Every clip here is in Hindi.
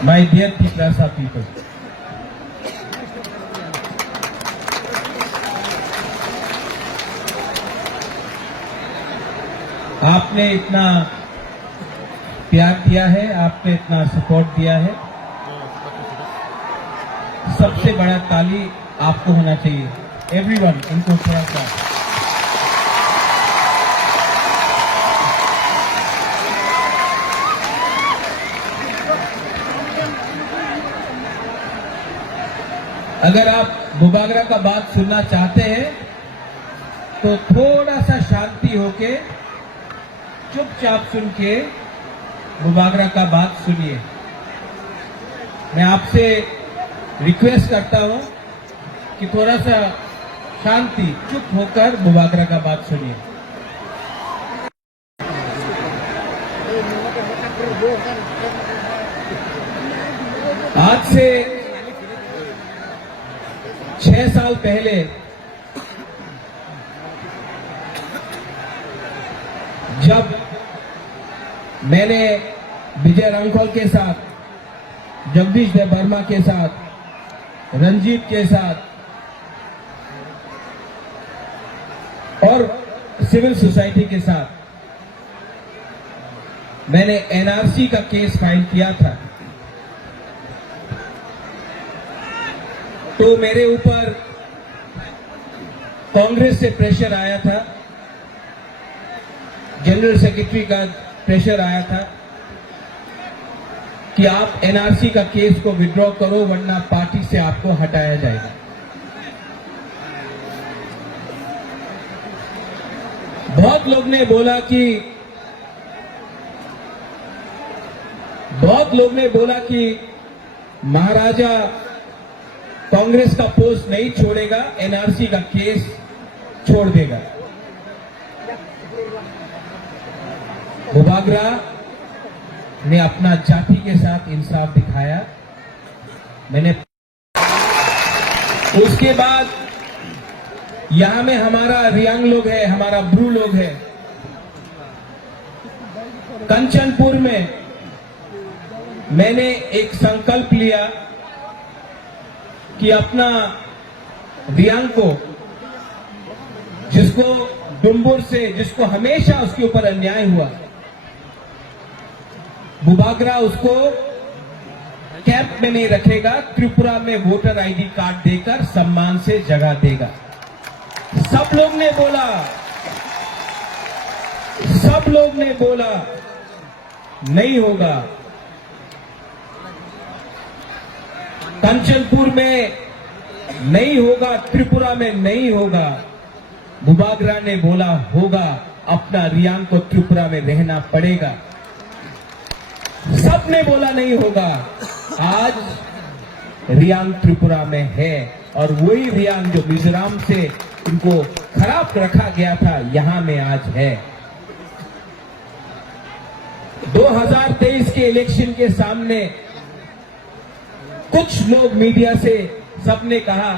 My dear Tigrasa people, आपने इतना प्यार दिया है, आपने इतना सपोर्ट दिया है, सबसे बड़ा ताली आपको होना चाहिए। एवरीवन, इनको थोड़ा सा अगर आप बुबागरा का बात सुनना चाहते हैं तो थोड़ा सा शांति होके चुपचाप सुन के बुबागरा का बात सुनिए। मैं आपसे रिक्वेस्ट करता हूं कि थोड़ा सा शांति, चुप होकर बुबागरा का बात सुनिए। आज से 6 साल पहले जब मैंने विजय रांखोल के साथ, जगदीश देवर्मा के साथ, रंजीत के साथ और सिविल सोसाइटी के साथ मैंने एनआरसी का केस फाइल किया था, तो मेरे ऊपर कांग्रेस से प्रेशर आया था, जनरल सेक्रेटरी का प्रेशर आया था कि आप एनआरसी का केस को विड्रॉ करो वरना पार्टी से आपको हटाया जाएगा। बहुत लोग ने बोला कि महाराजा कांग्रेस का पोस्ट नहीं छोड़ेगा, एनआरसी का केस छोड़ देगा। बुबागरा ने अपना जाति के साथ इंसाफ दिखाया। मैंने उसके बाद यहां में हमारा रियांग लोग है, हमारा ब्रू लोग है। कंचनपुर में मैंने एक संकल्प लिया कि अपना रियांग को, जिसको डुम्बुर से, जिसको हमेशा उसके ऊपर अन्याय हुआ, बुबागरा उसको कैंप में नहीं रखेगा, त्रिपुरा में वोटर आईडी कार्ड देकर सम्मान से जगह देगा। सब लोग ने बोला नहीं होगा। कंचनपुर में नहीं होगा, त्रिपुरा में नहीं होगा। बुबागरा ने बोला होगा, अपना रियांग को त्रिपुरा में रहना पड़ेगा। सब ने बोला नहीं होगा। आज रियांग त्रिपुरा में है और वही रियांग जो मिजोरम से उनको खराब रखा गया था, यहां में आज है। 2023 के इलेक्शन के सामने कुछ लोग मीडिया से सबने कहा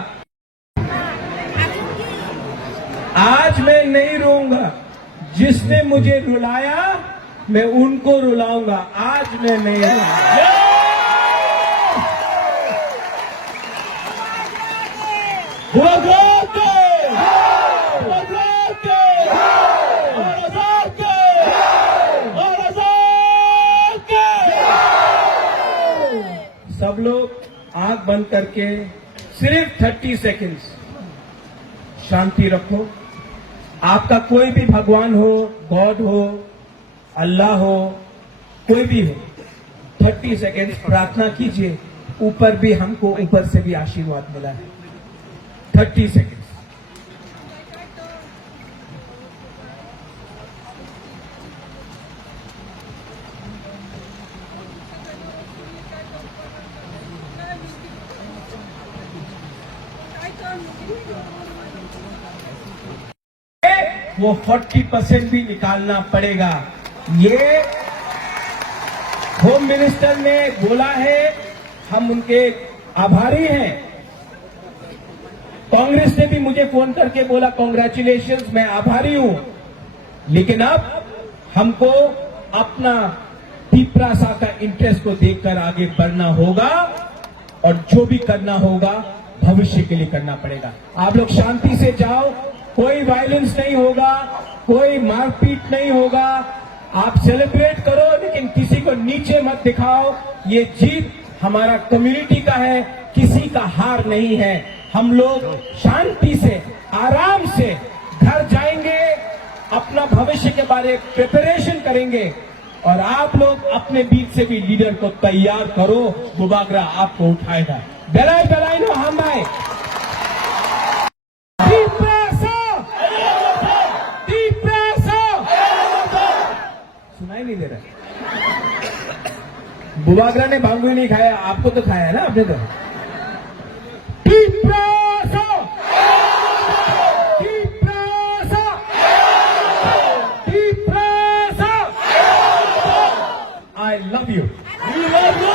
आज मैं नहीं रोऊंगा, जिसने मुझे रुलाया मैं उनको रुलाऊंगा, आज मैं नहीं रोऊंगा। सब लोग आंख बंद करके सिर्फ 30 सेकंड्स शांति रखो। आपका कोई भी भगवान हो, गॉड हो, अल्लाह हो, कोई भी हो, 30 सेकंड्स प्रार्थना कीजिए। ऊपर भी हमको ऊपर से भी आशीर्वाद मिला है। 30 सेकंड्स। वो 40% भी निकालना पड़ेगा। ये होम मिनिस्टर ने बोला है, हम उनके आभारी हैं। कांग्रेस ने भी मुझे फोन करके बोला कांग्रेचुलेशंस, मैं आभारी हूं। लेकिन अब हमको अपना तीपरासा का इंटरेस्ट को देखकर आगे बढ़ना होगा और जो भी करना होगा भविष्य के लिए करना पड़ेगा। आप लोग शांति से जाओ, कोई वायलेंस नहीं होगा, कोई मारपीट नहीं होगा। आप सेलिब्रेट करो लेकिन किसी को नीचे मत दिखाओ। ये जीत हमारा कम्युनिटी का है, किसी का हार नहीं है। हम लोग शांति से आराम से घर जाएंगे, अपना भविष्य के बारे में प्रिपरेशन करेंगे और आप लोग अपने बीच से भी लीडर को तैयार करो। बुबागरा आपको उठाएगा। बेलाई बेलाई नो हम आए सुनाई नहीं दे रहा। बुबागरा ने भांगू ही नहीं खाया, आपको तो खाया है ना आपने तो। I love you. We love you.